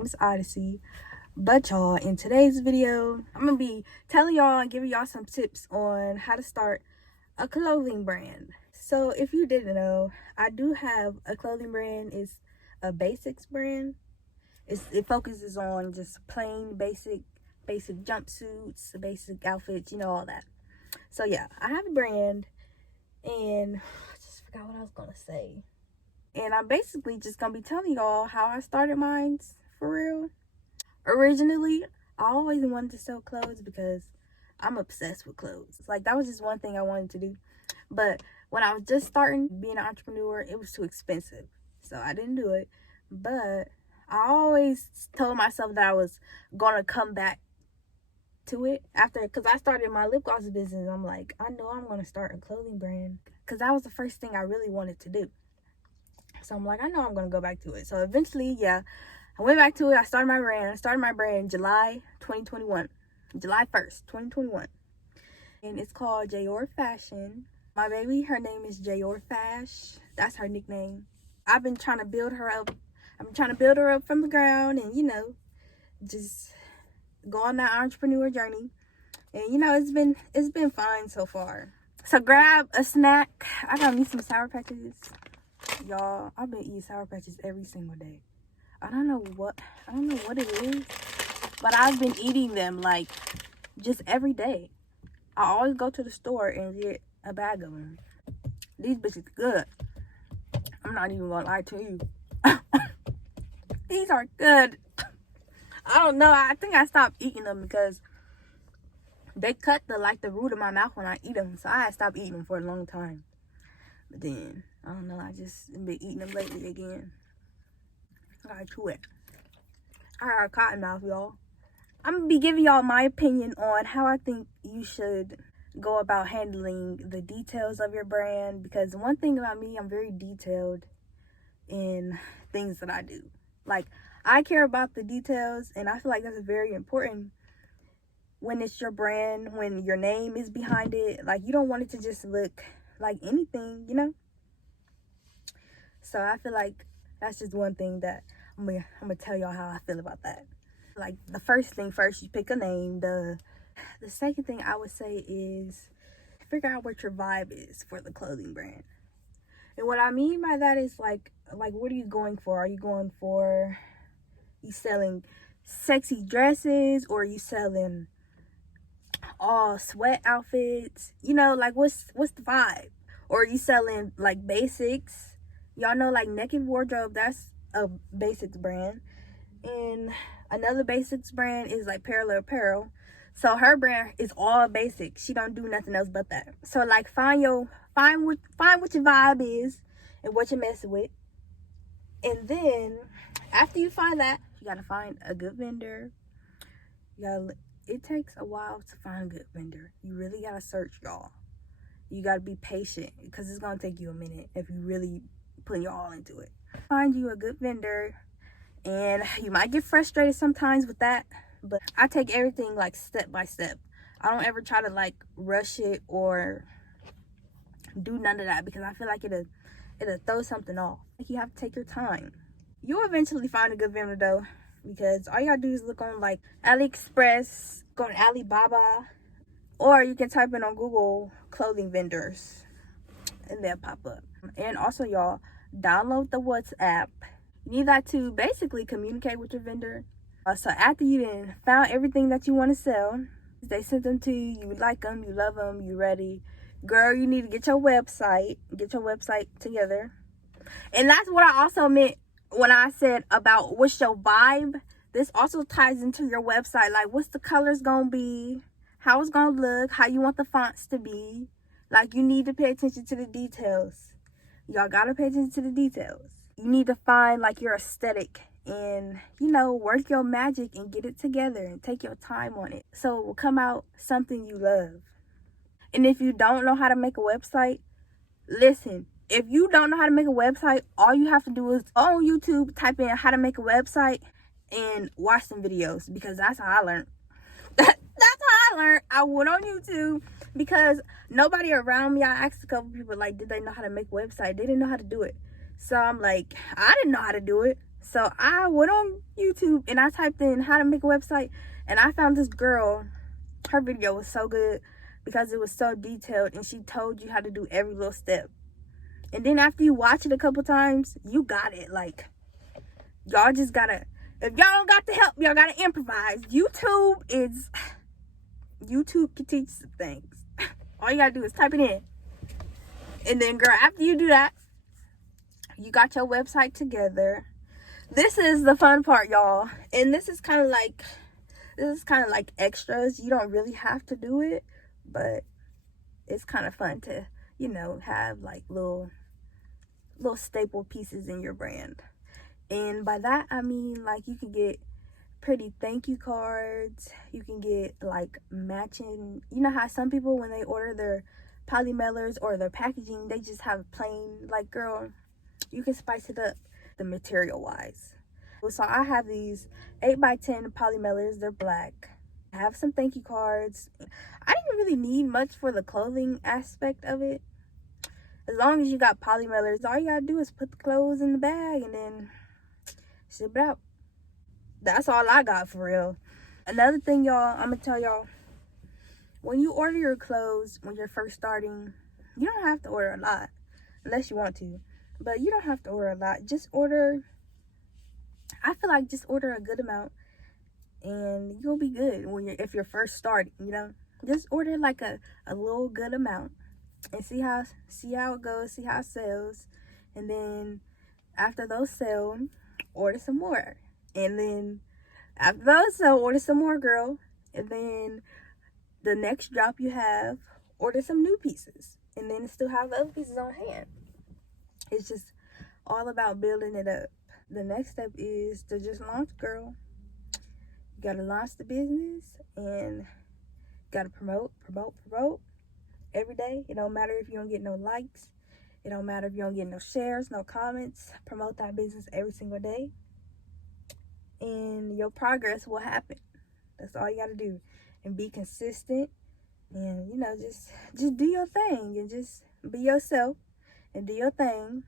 name is Odyssey. But y'all, in today's video, I'm gonna be telling y'all and giving y'all some tips on how to start a clothing brand. So if you didn't know, I do have a clothing brand. It's a basics brand. It focuses on just plain basic jumpsuits, basic outfits, all that. So yeah, I have a brand, and I just forgot what I was gonna say. And I'm basically just gonna be telling y'all how I started mine for real. Originally, I always wanted to sell clothes because I'm obsessed with clothes. Like, that was just one thing I wanted to do. But when I was just starting being an entrepreneur, it was too expensive, so I didn't do it. But I always told myself that I was gonna come back to it after, because I started my lip gloss business. I'm like, I know I'm gonna start a clothing brand, because that was the first thing I really wanted to do. So I'm like, I know I'm gonna go back to it. So eventually, yeah, I went back to it. I started my brand. I started my brand July 2021. July 1st, 2021. And it's called Jaior Fashion. My baby, her name is Jaior Fash. That's her nickname. I've been trying to build her up. I've been trying to build her up from the ground and, just go on that entrepreneur journey. And, it's been fine so far. So grab a snack. I got me some Sour Patches. Y'all, I've been eating Sour Patches every single day. I don't know what it is, but I've been eating them like just every day. I always go to the store and get a bag of them. These bitches good. I'm not even gonna lie to you. These are good. I don't know. I think I stopped eating them because they cut the root of my mouth when I eat them. So I had stopped eating them for a long time. But then, I don't know. I just been eating them lately again. I gotta chew it. I got a cotton mouth, y'all. I'm gonna be giving y'all my opinion on how I think you should go about handling the details of your brand, because one thing about me, I'm very detailed in things that I do. Like, I care about the details, and I feel like that's very important when it's your brand, when your name is behind it. Like, you don't want it to just look like anything, So I feel like that's just one thing that I'm gonna tell y'all how I feel about that. Like, the first thing first, you pick a name. The second thing I would say is figure out what your vibe is for the clothing brand. And what I mean by that is like what are you going for? Are you selling sexy dresses, or are you selling all sweat outfits? Like, what's the vibe? Or are you selling like basics? Y'all know, like, Naked Wardrobe, that's a basics brand. And another basics brand is like Parallel Apparel. So her brand is all basics. She don't do nothing else but that. So, like, find what your vibe is and what you're messing with. And then after you find that, you gotta find a good vendor. It takes a while to find a good vendor. You really gotta search, y'all. You gotta be patient, because it's gonna take you a minute if you really put your all into it. Find you a good vendor, and you might get frustrated sometimes with that, but I take everything like step by step. I don't ever try to like rush it or do none of that, because I feel like it'll throw something off. Like, you have to take your time. You'll eventually find a good vendor though, because all you gotta do is look on like AliExpress, go on Alibaba, or you can type in on Google clothing vendors and they'll pop up. And also, y'all, download the WhatsApp. You need that to basically communicate with your vendor. So after you then found everything that you want to sell, they sent them to you, you like them, you love them, you ready. Girl, you need to get your website together. And that's what I also meant when I said about what's your vibe. This also ties into your website. Like, what's the colors gonna be, how it's gonna look, how you want the fonts to be. Like, you need to pay attention to the details. Y'all gotta pay attention to the details. You need to find like your aesthetic and, work your magic and get it together and take your time on it, so it will come out something you love. And if you don't know how to make a website, listen, if you don't know how to make a website, all you have to do is go on YouTube, type in how to make a website, and watch some videos, because that's how I learned. That's how I learned. I went on YouTube because nobody around me, I asked a couple people, like, did they know how to make a website? They didn't know how to do it. So I'm like, I didn't know how to do it. So I went on YouTube and I typed in how to make a website, and I found this girl. Her video was so good because it was so detailed and she told you how to do every little step. And then after you watch it a couple times, you got it. Like, y'all just gotta, if y'all don't got the help, y'all gotta improvise. YouTube can teach some things. All you gotta do is type it in. And then, girl, after you do that, you got your website together. This is the fun part, y'all. And this is kind of like extras. You don't really have to do it, but it's kind of fun to, you know, have like little staple pieces in your brand. And by that I mean, like, you can get pretty thank you cards. You can get like matching, you know how some people, when they order their poly mailers or their packaging, they just have plain. Like, girl, you can spice it up the material wise. So I have these 8x10 poly mailers. They're black. I have some thank you cards. I didn't really need much for the clothing aspect of it. As long as you got poly mailers, all you gotta do is put the clothes in the bag and then ship it out. That's all I got for real. Another thing, y'all, I'm gonna tell y'all, when you order your clothes when you're first starting, you don't have to order a lot unless you want to, but you don't have to order a lot. Just order, I feel like just order a good amount and you'll be good if you're first starting, you know. Just order like a little good amount and see how it goes, see how it sells. And then after those sell, order some more. And then after those sell, order some more, girl. And then the next drop you have, order some new pieces. And then still have the other pieces on hand. It's just all about building it up. The next step is to just launch, girl. You gotta launch the business and gotta promote every day. It don't matter if you don't get no likes. It don't matter if you don't get no shares, no comments. Promote that business every single day, and your progress will happen. That's all you gotta do. And be consistent, and, you know, just do your thing and just be yourself and do your thing,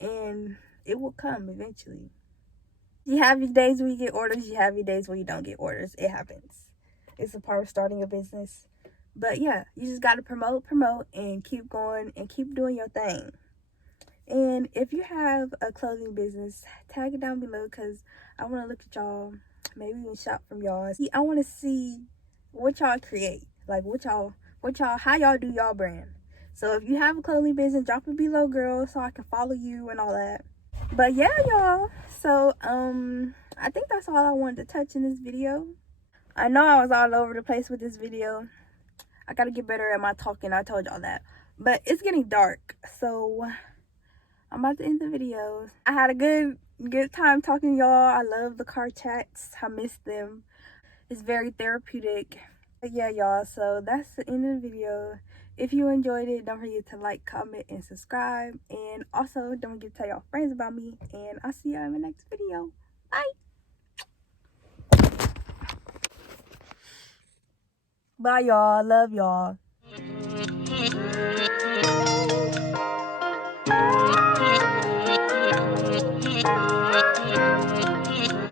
and it will come eventually. You have your days where you get orders, you have your days where you don't get orders. It happens. It's a part of starting a business. But yeah, you just got to promote, and keep going and keep doing your thing. And if you have a clothing business, tag it down below, because I want to look at y'all, maybe even shop from y'all. I want to see what y'all create, like how y'all do y'all brand. So if you have a clothing business, drop it below, girl, so I can follow you and all that. But yeah, y'all, so I think that's all I wanted to touch in this video. I know I was all over the place with this video. I gotta get better at my talking, I told y'all that. But it's getting dark, so I'm about to end the video. I had a good time talking to y'all. I love the car chats. I miss them. It's very therapeutic. But yeah, y'all, so that's the end of the video. If you enjoyed it, don't forget to like, comment, and subscribe. And also, don't forget to tell y'all friends about me. And I'll see y'all in the next video. Bye. Bye, y'all. Love y'all.